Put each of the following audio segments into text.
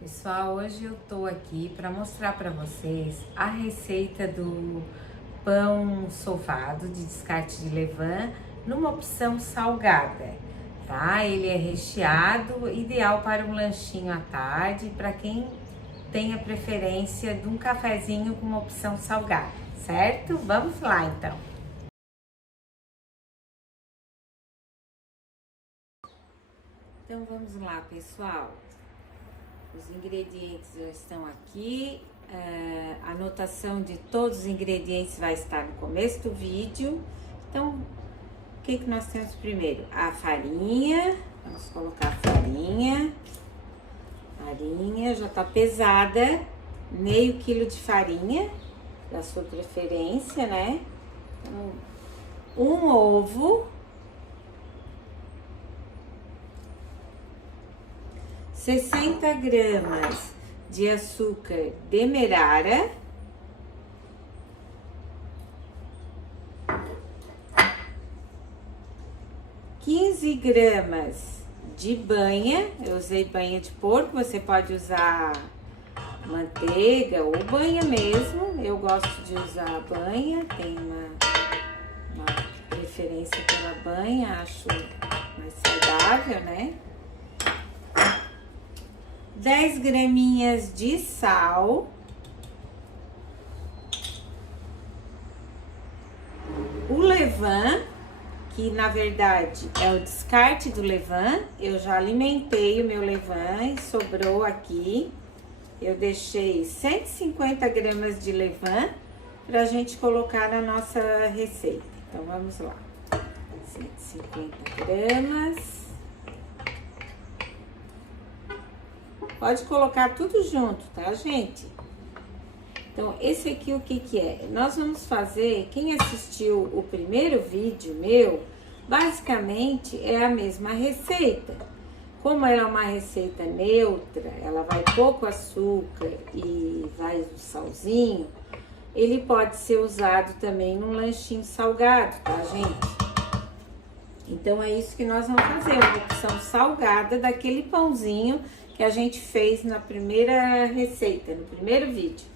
Pessoal, hoje eu tô aqui para mostrar para vocês a receita do pão sovado de descarte de levain numa opção salgada, tá? Ele é recheado, ideal para um lanchinho à tarde, para quem tem a preferência de um cafezinho com uma opção salgada, certo? Vamos lá então. Então vamos lá, pessoal. Os ingredientes já estão aqui, a anotação de todos os ingredientes vai estar no começo do vídeo. Então, o que nós temos primeiro? A farinha, vamos colocar a farinha. Farinha já tá pesada, meio quilo de farinha, da sua preferência, né? Então, um ovo. 60 gramas de açúcar demerara, 15 gramas de banha, eu usei banha de porco, você pode usar manteiga ou banha mesmo, eu gosto de usar banha, tenho uma preferência pela banha, acho mais saudável, né? 10 graminhas de sal, o levain, que na verdade é o descarte do levain, eu já alimentei o meu levain e sobrou aqui, eu deixei 150 gramas de levain pra gente colocar na nossa receita. Então vamos lá, 150 gramas. Pode colocar tudo junto, tá, gente? Então, esse aqui o que é? Nós vamos fazer, quem assistiu o primeiro vídeo meu, basicamente é a mesma receita. Como ela é uma receita neutra, ela vai pouco açúcar e vai o salzinho, ele pode ser usado também num lanchinho salgado, tá, gente? Então, é isso que nós vamos fazer, uma opção salgada daquele pãozinho que a gente fez na primeira receita, no primeiro vídeo.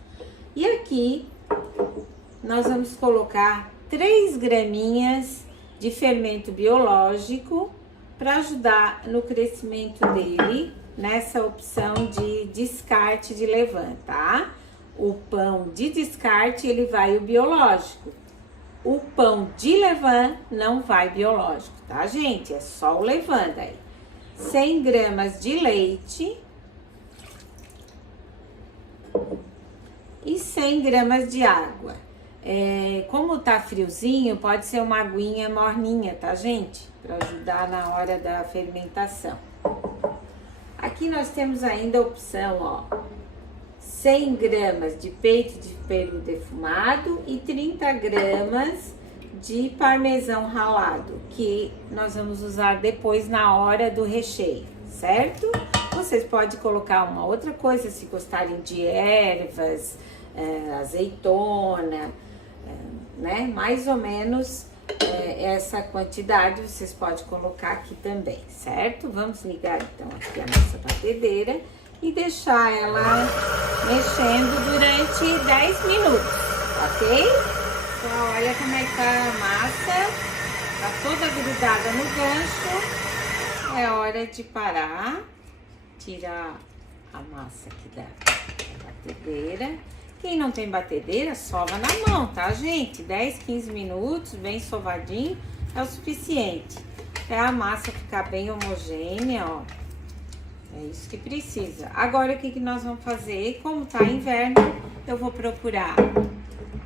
E aqui, nós vamos colocar 3 graminhas de fermento biológico para ajudar no crescimento dele, nessa opção de descarte de levain, tá? O pão de descarte, ele vai o biológico. O pão de levain não vai biológico, tá, gente? É só o levain daí. 100 gramas de leite e 100 gramas de água. Como tá friozinho, pode ser uma aguinha morninha, tá, gente? Para ajudar na hora da fermentação. Aqui nós temos ainda a opção, ó, 100 gramas de peito de peru defumado e 30 gramas de parmesão ralado, que nós vamos usar depois na hora do recheio, certo? Vocês podem colocar uma outra coisa, se gostarem de ervas, azeitona, né? Mais ou menos essa quantidade vocês podem colocar aqui também, certo? Vamos ligar então aqui a nossa batedeira e deixar ela mexendo durante 10 minutos, ok? Então, olha como é que tá a massa, tá toda grudada no gancho, é hora de parar, tirar a massa aqui da batedeira. Quem não tem batedeira, sova na mão, tá, gente? 10, 15 minutos, bem sovadinho, é o suficiente. Até a massa ficar bem homogênea, ó. É isso que precisa. Agora, o que nós vamos fazer? Como tá inverno, eu vou procurar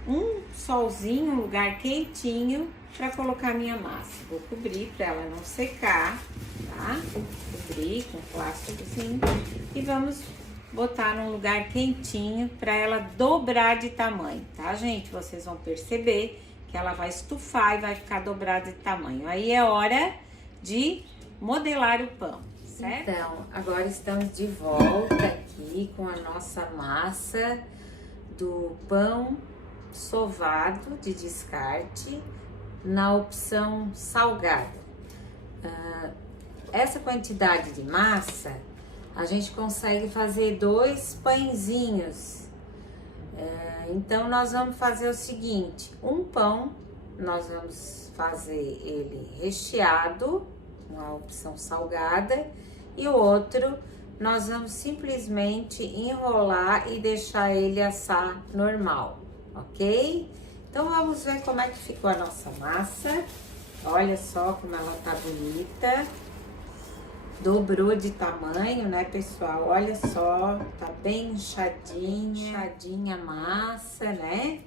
um solzinho, um lugar quentinho para colocar minha massa. Vou cobrir para ela não secar, tá? Cobrir com plásticozinho e vamos botar num lugar quentinho para ela dobrar de tamanho, tá, gente? Vocês vão perceber que ela vai estufar e vai ficar dobrada de tamanho. Aí é hora de modelar o pão, certo? Então, agora estamos de volta aqui com a nossa massa do pão sovado de descarte na opção salgado. Essa quantidade de massa a gente consegue fazer 2 pãezinhos. Então, nós vamos fazer o seguinte, um pão, nós vamos fazer ele recheado, uma opção salgada, e o outro, nós vamos simplesmente enrolar e deixar ele assar normal, ok? Então, vamos ver como é que ficou a nossa massa. Olha só como ela tá bonita. Dobrou de tamanho, né, pessoal? Olha só, tá bem inchadinha a massa, né?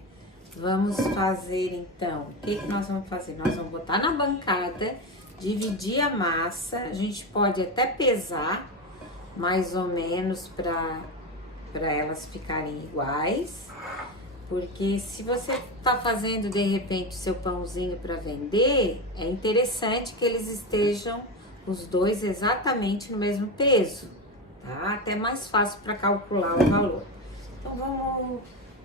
Vamos fazer, então, o que nós vamos fazer? Nós vamos botar na bancada, dividir a massa. A gente pode até pesar, mais ou menos, para elas ficarem iguais. Porque se você tá fazendo, de repente, seu pãozinho para vender, é interessante que eles estejam os dois exatamente no mesmo peso, tá? Até mais fácil para calcular o valor. Então,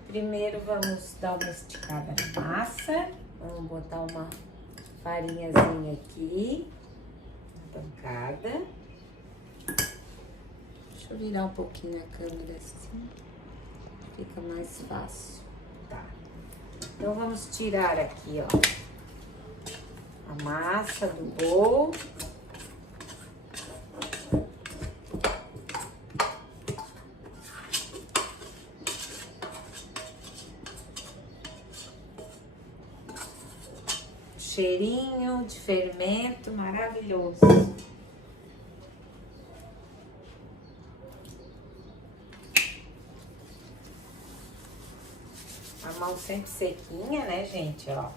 primeiro vamos dar uma esticada na massa. Vamos botar uma farinhazinha aqui na bancada. Deixa eu virar um pouquinho a câmera assim, fica mais fácil. Tá. Então, vamos tirar aqui, ó, a massa do bowl. Cheirinho de fermento maravilhoso. A mão sempre sequinha, né, gente, ó.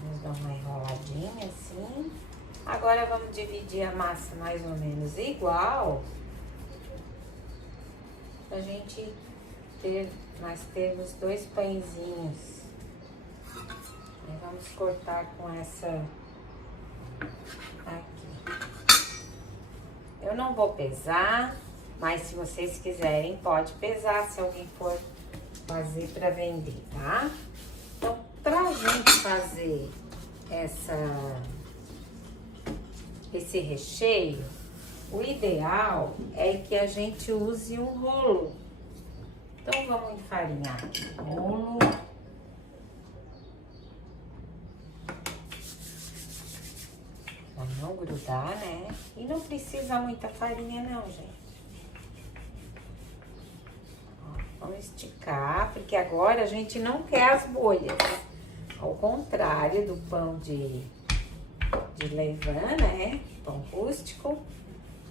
Vamos dar uma enroladinha assim. Agora vamos dividir a massa mais ou menos igual. Pra gente nós termos 2 pãezinhos. Aí vamos cortar com essa aqui. Eu não vou pesar, mas se vocês quiserem, pode pesar se alguém for fazer para vender, tá? Então, pra gente fazer esse recheio, o ideal é que a gente use um rolo. Então, vamos enfarinhar o rolo. Pra não grudar, né? E não precisa muita farinha não, gente. Ó, vamos esticar, porque agora a gente não quer as bolhas. Ao contrário do pão de levain, né? Pão rústico.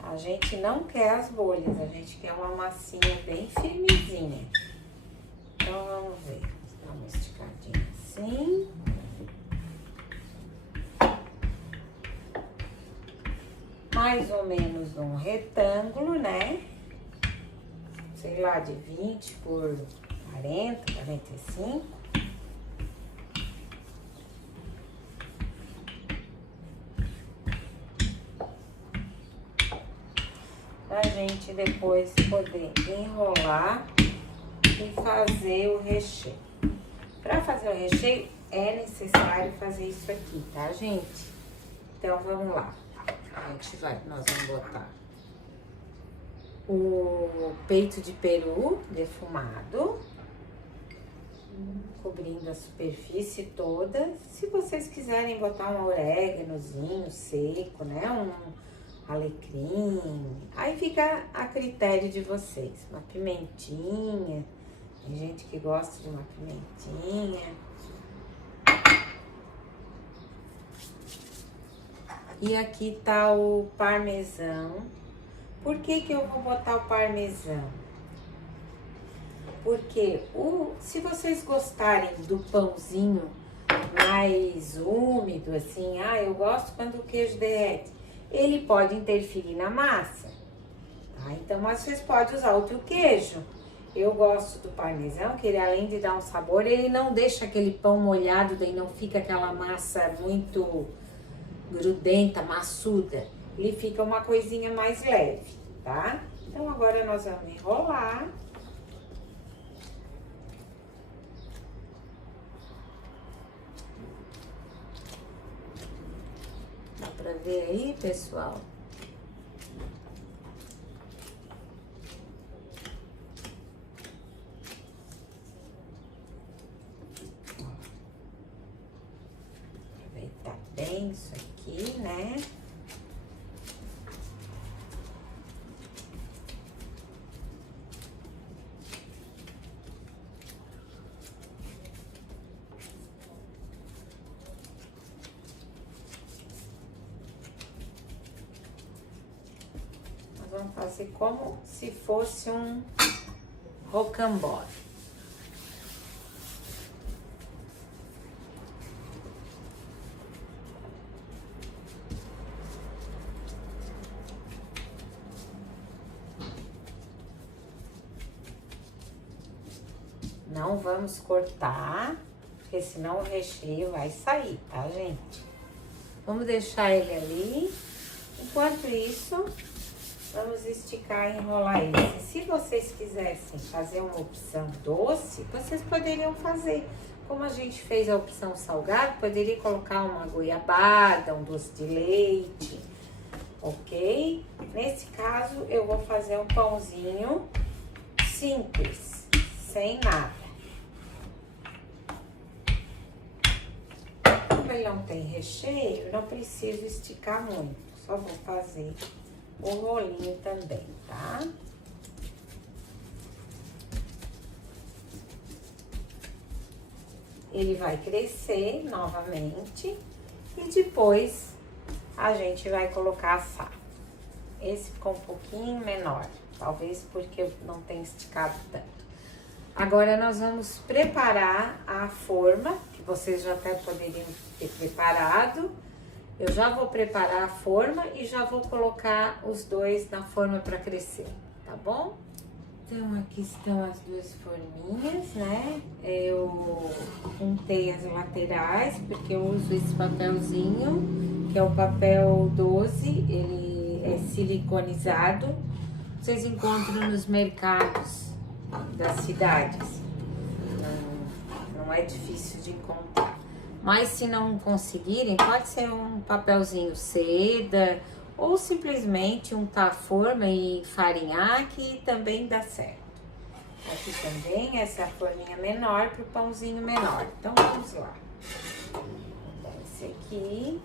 A gente não quer as bolhas, a gente quer uma massinha bem firmezinha. Então, vamos ver. Dá uma esticadinha assim. Mais ou menos um retângulo, né? Sei lá, de 20 por 40, 45. Pra gente depois poder enrolar e fazer o recheio. Pra fazer o recheio é necessário fazer isso aqui, tá, gente? Então, vamos lá. Nós vamos botar o peito de peru defumado, cobrindo a superfície toda. Se vocês quiserem botar um oréganozinho seco, né? Um alecrim, aí fica a critério de vocês. Uma pimentinha, tem gente que gosta de uma pimentinha. E aqui tá o parmesão. Por que que eu vou botar o parmesão? Porque se vocês gostarem do pãozinho mais úmido, assim, eu gosto quando o queijo derrete, ele pode interferir na massa, tá? Então, mas vocês podem usar outro queijo. Eu gosto do parmesão, que ele além de dar um sabor, ele não deixa aquele pão molhado, daí não fica aquela massa muito grudenta, maçuda. Ele fica uma coisinha mais leve, tá? Então, agora nós vamos enrolar. pra ver aí, pessoal? Aproveitar bem isso aqui, né? Vamos fazer como se fosse um rocambole. Não vamos cortar, porque senão o recheio vai sair, tá, gente? Vamos deixar ele ali. Enquanto isso, vamos esticar e enrolar ele. Se vocês quisessem fazer uma opção doce, vocês poderiam fazer. Como a gente fez a opção salgado, poderia colocar uma goiabada, um doce de leite, ok? Nesse caso, eu vou fazer um pãozinho simples, sem nada. Como ele não tem recheio, não preciso esticar muito. Só vou fazer o rolinho também, tá? Ele vai crescer novamente e depois a gente vai colocar assar. Esse ficou um pouquinho menor, talvez porque eu não tenho esticado tanto. Agora nós vamos preparar a forma, que vocês já até poderiam ter preparado. Eu já vou preparar a forma e já vou colocar os dois na forma para crescer, tá bom? Então, aqui estão as duas forminhas, né? Eu untei as laterais, porque eu uso esse papelzinho, que é o papel 12, ele é siliconizado. Vocês encontram nos mercados das cidades. Não é difícil de encontrar. Mas se não conseguirem, pode ser um papelzinho seda ou simplesmente untar a forma e farinhar, que também dá certo. Aqui também, essa é a forminha menor para o pãozinho menor. Então, vamos lá. Então, esse aqui.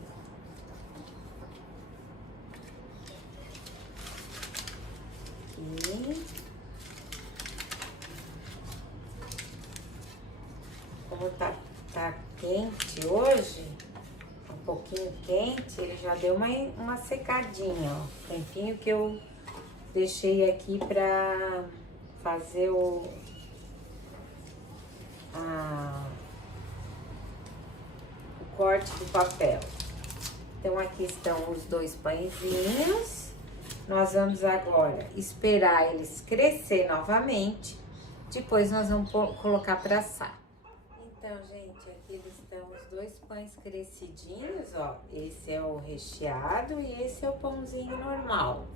Aqui. Como tá quente hoje, um pouquinho quente, ele já deu uma secadinha, ó. Tempinho que eu deixei aqui pra fazer o corte do papel. Então, aqui estão os dois pãezinhos. Nós vamos agora esperar eles crescer novamente. Depois nós vamos colocar para assar. Então, gente, aqui estão os dois pães crescidinhos, ó. Esse é o recheado e esse é o pãozinho normal.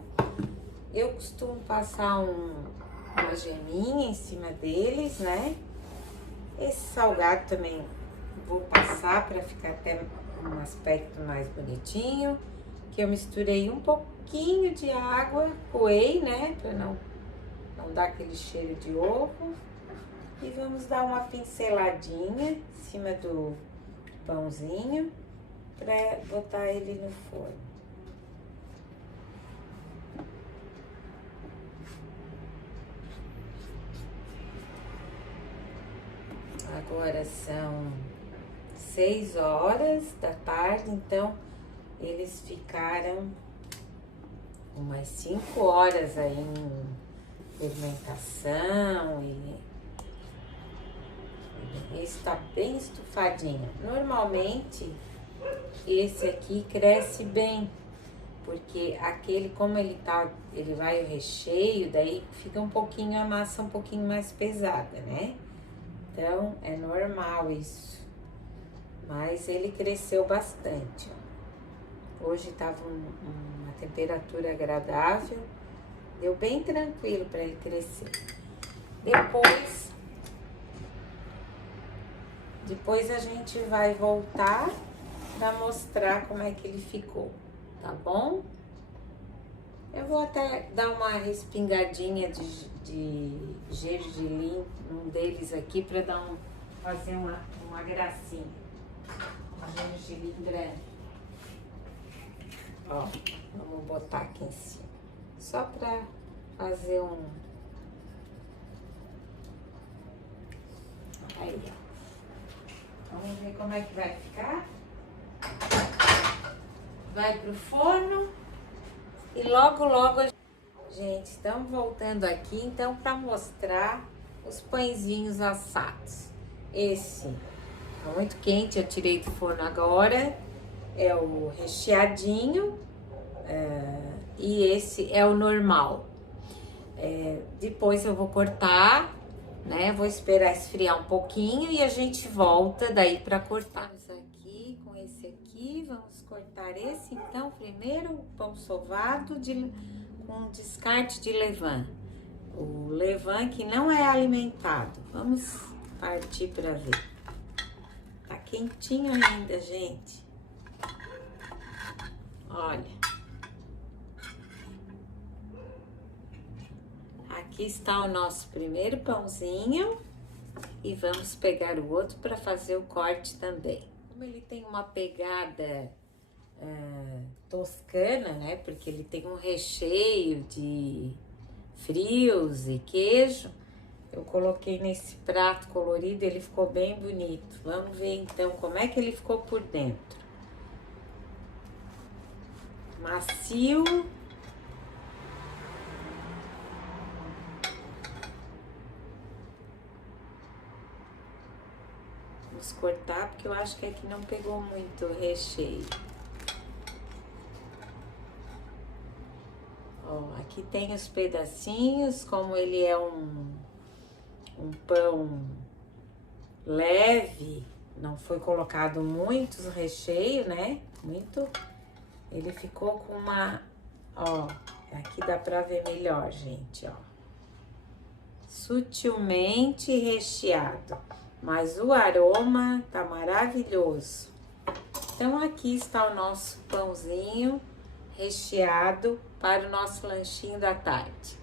Eu costumo passar uma geminha em cima deles, né? Esse salgado também vou passar para ficar até um aspecto mais bonitinho. Que eu misturei um pouquinho de água, coei, né? Para não dar aquele cheiro de ovo. E vamos dar uma pinceladinha em cima do pãozinho para botar ele no forno. Agora são 6 horas da tarde, então eles ficaram umas 5 horas aí em fermentação e esse tá bem estufadinho. Normalmente esse aqui cresce bem, porque aquele, como ele vai o recheio, daí fica um pouquinho, a massa um pouquinho mais pesada, né? Então é normal isso. Mas ele cresceu bastante, ó. Hoje tava uma temperatura agradável, deu bem tranquilo para ele crescer. Depois a gente vai voltar para mostrar como é que ele ficou, tá bom? Eu vou até dar uma respingadinha de gergelim num deles aqui para fazer uma gracinha. Um gergelim grande. Ó, vamos botar aqui em cima. Só para fazer um... Aí, ó. Vamos ver como é que vai ficar. Vai pro forno. E logo, logo... Gente, estamos voltando aqui, então, para mostrar os pãezinhos assados. Esse tá muito quente, eu tirei do forno agora. É o recheadinho. E esse é o normal. Depois eu vou cortar, né? Vou esperar esfriar um pouquinho e a gente volta daí para cortar. Vamos aqui com esse aqui, vamos cortar esse então primeiro, o pão sovado com descarte de levain. O levain que não é alimentado. Vamos partir para ver. Tá quentinho ainda, gente. Olha. Aqui está o nosso primeiro pãozinho e vamos pegar o outro para fazer o corte também. Como ele tem uma pegada toscana, né? Porque ele tem um recheio de frios e queijo. Eu coloquei nesse prato colorido, ele ficou bem bonito. Vamos ver então como é que ele ficou por dentro. Macio. Vamos cortar porque eu acho que aqui não pegou muito recheio. Ó, aqui tem os pedacinhos, como ele é um pão leve, não foi colocado muitos recheio, né? Ele ficou com uma, ó, aqui dá pra ver melhor, gente, ó. Sutilmente recheado, mas o aroma tá maravilhoso. Então aqui está o nosso pãozinho recheado para o nosso lanchinho da tarde.